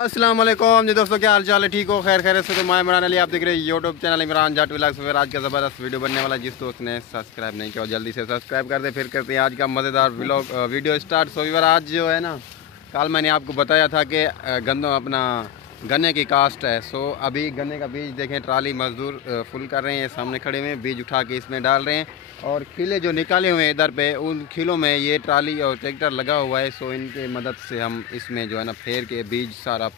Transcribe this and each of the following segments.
अस्सलाम वालेकुम जी दोस्तों, क्या हाल चाल है? ठीक हो? खैर खैर से। तो मैं इमरान अली, आप देख रहे हैं YouTube channel Imran Jat vlogs. फिर आज का ज़बरदस्त वीडियो बनने वाला है। जिस दोस्त ने सब्सक्राइब नहीं किया जल्दी से सब्सक्राइब कर दे। फिर करते हैं आज का मज़ेदार व्लॉग वीडियो स्टार्ट। सो यार आज जो है ना, कल मैंने आपको बताया था कि गन्नों अपना गन्ने की कास्ट है। सो अभी गन्ने का बीज देखें, ट्राली मजदूर फुल कर रहे हैं, सामने खड़े हुए हैं, बीज उठा के इसमें डाल रहे हैं। और खिले जो निकाले हुए हैं इधर पे, उन खिलों में ये ट्राली और ट्रैक्टर लगा हुआ है। सो इनके मदद से हम इसमें जो है ना फेर के बीज सारा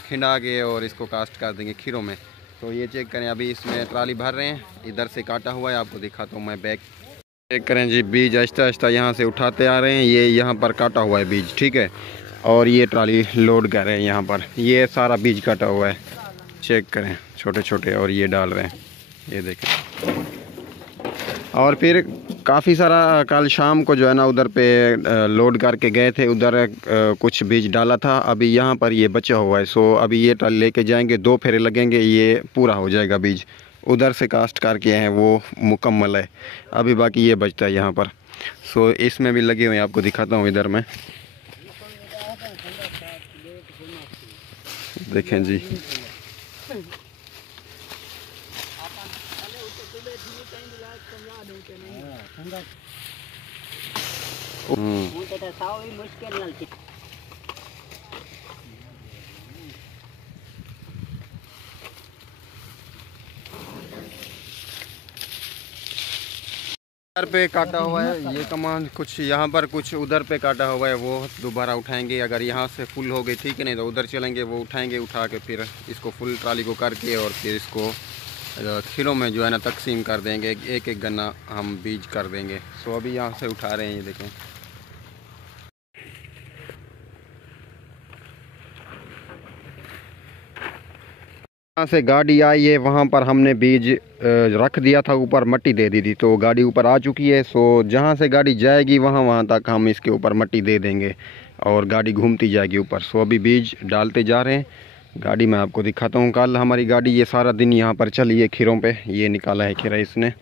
खिंडा के और इसको कास्ट कर देंगे खीरों में। तो ये चेक करें, अभी इसमें ट्राली भर रहे हैं, इधर से काटा हुआ है, आपको दिखाता हूँ मैं बैग। चेक करें जी, बीज आहिस्ता आहिस्ता यहाँ से उठाते आ रहे हैं। ये यहाँ पर काटा हुआ है बीज, ठीक है। और ये ट्राली लोड कर रहे हैं यहाँ पर, ये सारा बीज काटा हुआ है। चेक करें, छोटे छोटे, और ये डाल रहे हैं, ये देखें। और फिर काफ़ी सारा कल शाम को जो है ना उधर पे लोड करके गए थे, उधर कुछ बीज डाला था, अभी यहाँ पर ये बचा हुआ है। सो अभी ये ट्राली लेके जाएंगे, 2 फेरे लगेंगे, ये पूरा हो जाएगा बीज। उधर से कास्ट करके हैं वो मुकम्मल है, अभी बाकी ये बचता है यहाँ पर। सो इसमें भी लगे हुए हैं, आपको दिखाता हूँ इधर में, देखें जी। इधर पे काटा हुआ है ये कमान, कुछ यहाँ पर कुछ उधर पे काटा हुआ है, वो दोबारा उठाएंगे। अगर यहाँ से फुल हो गई ठीक है, नहीं तो उधर चलेंगे, वो उठाएंगे, उठा के फिर इसको फुल ट्राली को करके और फिर इसको खिलों में जो है ना तकसीम कर देंगे, एक एक गन्ना हम बीज कर देंगे। सो अभी यहाँ से उठा रहे हैं, ये देखें। यहाँ से गाड़ी आई है, वहाँ पर हमने बीज रख दिया था, ऊपर मट्टी दे दी थी, तो गाड़ी ऊपर आ चुकी है। सो जहाँ से गाड़ी जाएगी वहाँ तक हम इसके ऊपर मट्टी दे देंगे और गाड़ी घूमती जाएगी ऊपर। सो अभी बीज डालते जा रहे हैं। गाड़ी मैं आपको दिखाता हूँ, कल हमारी गाड़ी ये सारा दिन यहाँ पर चली है खीरों पे, ये निकाला है खीरा इसने,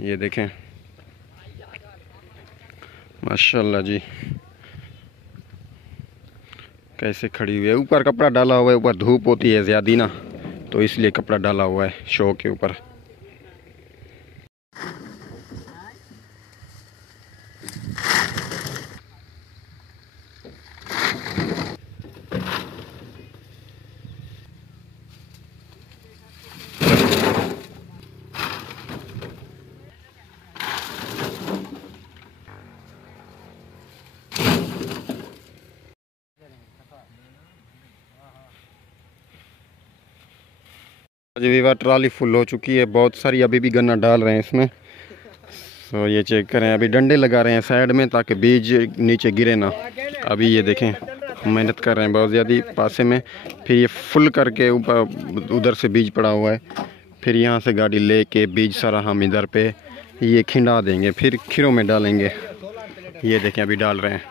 ये देखें माशाल्लाह जी कैसे खड़ी हुई है। ऊपर कपड़ा डाला हुआ है, ऊपर धूप होती है ज़्यादा ना, तो इसलिए कपड़ा डाला हुआ है शो के ऊपर। जी विवा ट्राली फुल हो चुकी है, बहुत सारी अभी भी गन्ना डाल रहे हैं इसमें। तो ये चेक करें, अभी डंडे लगा रहे हैं साइड में ताकि बीज नीचे गिरे ना। अभी ये देखें, मेहनत कर रहे हैं बहुत ज़्यादा पासे में। फिर ये फुल करके ऊपर उधर से बीज पड़ा हुआ है, फिर यहाँ से गाड़ी ले के बीज सारा हम इधर पे ये खिंडा देंगे, फिर खीरों में डालेंगे। ये देखें अभी डाल रहे हैं।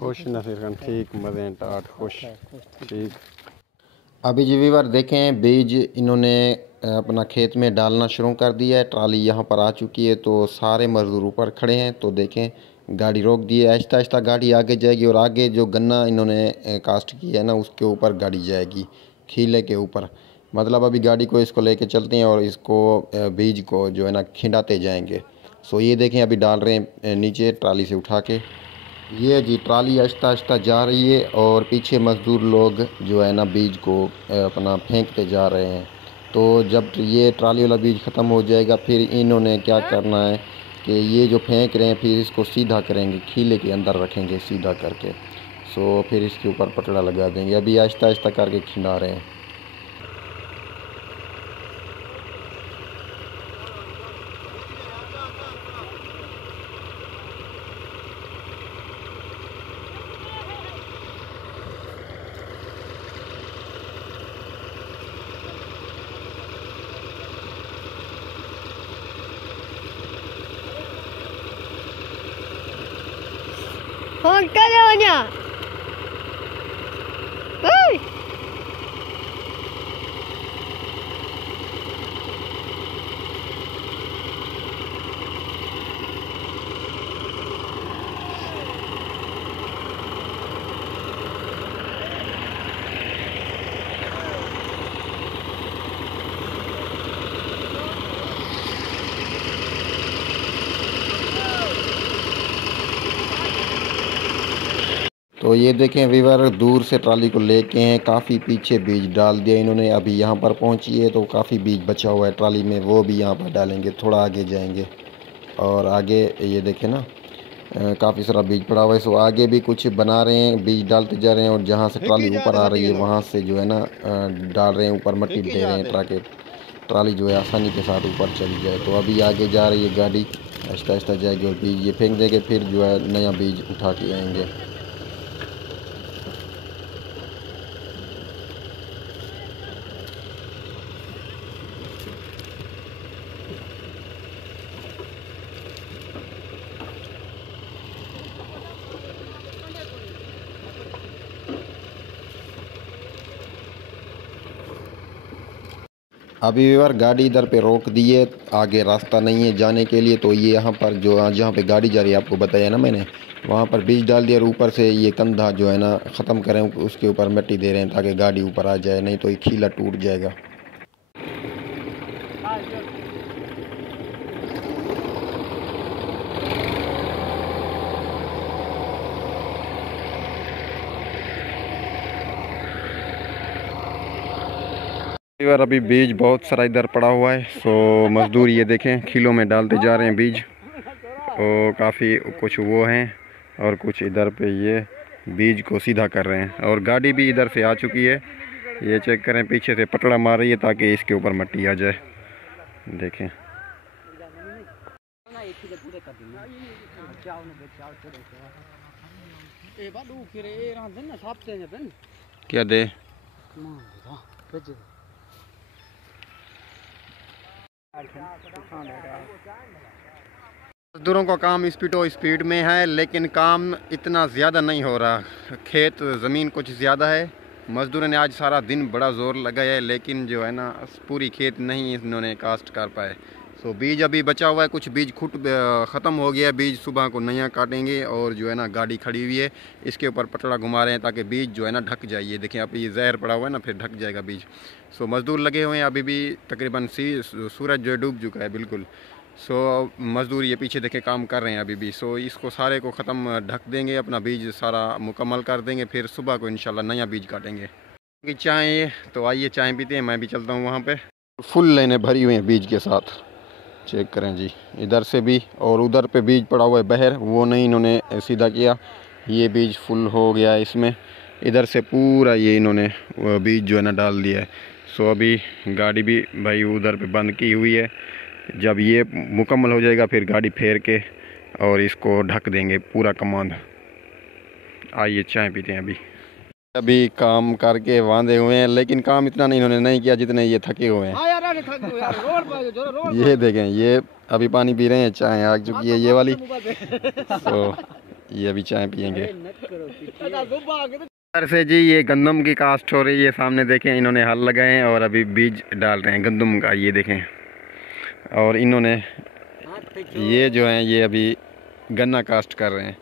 खुश नसीर ठीक, मज़े टाट खुश ठीक। अभी जी वीवर देखें, बीज इन्होंने अपना खेत में डालना शुरू कर दिया है। ट्राली यहाँ पर आ चुकी है, तो सारे मजदूर ऊपर खड़े हैं। तो देखें गाड़ी रोक दी है, आहिस्ता आहिस्ता गाड़ी आगे जाएगी और आगे जो गन्ना इन्होंने कास्ट किया है ना उसके ऊपर गाड़ी जाएगी, खीले के ऊपर। मतलब अभी गाड़ी को इसको लेके चलते हैं और इसको बीज को जो है ना खिंडाते जाएंगे। सो ये देखें अभी डाल रहे हैं नीचे ट्राली से उठा के। ये जी ट्राली आहिस्ता आहिस्ता जा रही है और पीछे मज़दूर लोग जो है ना बीज को अपना फेंकते जा रहे हैं। तो जब ये ट्राली वाला बीज ख़त्म हो जाएगा फिर इन्होंने क्या करना है कि ये जो फेंक रहे हैं फिर इसको सीधा करेंगे, खीले के अंदर रखेंगे सीधा करके। सो फिर इसके ऊपर पटड़ा लगा देंगे। अभी आहिस्ता आहिस्ता करके खिला रहे हैं। फोन कर वञा तो ये देखें वीवर दूर से ट्राली को लेके हैं, काफ़ी पीछे बीज डाल दिया इन्होंने। अभी यहाँ पर पहुँची है तो काफ़ी बीज बचा हुआ है ट्राली में, वो भी यहाँ पर डालेंगे। थोड़ा आगे जाएंगे और आगे ये देखें ना काफ़ी सारा बीज पड़ा हुआ है। सो आगे भी कुछ बना रहे हैं, बीज डालते जा रहे हैं और जहाँ से ट्राली ऊपर आ रही है वहाँ से जो है ना डाल रहे हैं, ऊपर मिट्टी दे रहे हैं ताकि ट्राली जो है आसानी के साथ ऊपर चली जाए। तो अभी आगे जा रही है गाड़ी, आहिस्ता आहिस्ता जाएगी और बीज ये फेंक देंगे, फिर जो है नया बीज उठा के आएँगे। अभी व्यूअर गाड़ी इधर पे रोक दी है, आगे रास्ता नहीं है जाने के लिए। तो ये यहाँ पर जो जहाँ पे गाड़ी जा रही है आपको बताया ना मैंने, वहाँ पर बीज डाल दिया और ऊपर से ये कंधा जो है ना ख़त्म करें, उसके ऊपर मिट्टी दे रहे हैं ताकि गाड़ी ऊपर आ जाए, नहीं तो ये खीला टूट जाएगा। यार अभी बीज बहुत सारा इधर पड़ा हुआ है। सो मज़दूर ये देखें खिलों में डालते जा रहे हैं बीज, और काफ़ी कुछ वो हैं और कुछ इधर पे ये बीज को सीधा कर रहे हैं। और गाड़ी भी इधर से आ चुकी है, ये चेक करें, पीछे से पटड़ा मार रही है ताकि इसके ऊपर मिट्टी आ जाए। देखें क्या दे मजदूरों का काम स्पीड में है, लेकिन काम इतना ज़्यादा नहीं हो रहा। खेत ज़मीन कुछ ज़्यादा है। मज़दूरों ने आज सारा दिन बड़ा ज़ोर लगाया है, लेकिन जो है ना पूरी खेत नहीं इन्होंने कास्ट कर पाए। सो बीज अभी बचा हुआ है, कुछ बीज ख़त्म हो गया। बीज सुबह को नया काटेंगे और जो है ना गाड़ी खड़ी हुई है, इसके ऊपर पटड़ा घुमा रहे हैं ताकि बीज जो है ना ढक जाए। ये देखें अब ये जहर पड़ा हुआ है ना, फिर ढक जाएगा बीज। सो मज़दूर लगे हुए हैं, अभी भी तकरीबन सूरज जो है डूब चुका है बिल्कुल। सो मज़दूर ये पीछे देखे काम कर रहे हैं अभी भी। सो इसको सारे को ख़त्म ढक देंगे, अपना बीज सारा मुकम्मल कर देंगे, फिर सुबह को इंशाल्लाह नया बीज काटेंगे। कि चाय तो आइए चाय पीते हैं, मैं भी चलता हूँ वहाँ पे। फुल लाइनें भरी हुई हैं बीज के साथ, चेक करें जी, इधर से भी और उधर पे बीज पड़ा हुआ है बहर, वो नहीं इन्होंने सीधा किया, ये बीज फुल हो गया है इसमें। इधर से पूरा ये इन्होंने बीज जो है ना डाल दिया है। सो अभी गाड़ी भी भाई उधर पे बंद की हुई है, जब ये मुकम्मल हो जाएगा फिर गाड़ी फेर के और इसको ढक देंगे पूरा कमांड। आइए चाय पीते हैं। अभी काम करके बांधे हुए हैं, लेकिन काम इतना नहीं इन्होंने नहीं किया जितने ये थके हुए हैं। ये देखें, ये अभी पानी पी रहे हैं, चाय आ चुकी है ये वाली, तो ये अभी चाय पियेंगे। इधर से जी ये गंदम की कास्ट हो रही है, सामने देखें इन्होंने हल लगाए हैं और अभी बीज डाल रहे हैं गंदम का, ये देखें। और इन्होंने ये जो है ये अभी गन्ना कास्ट कर रहे हैं।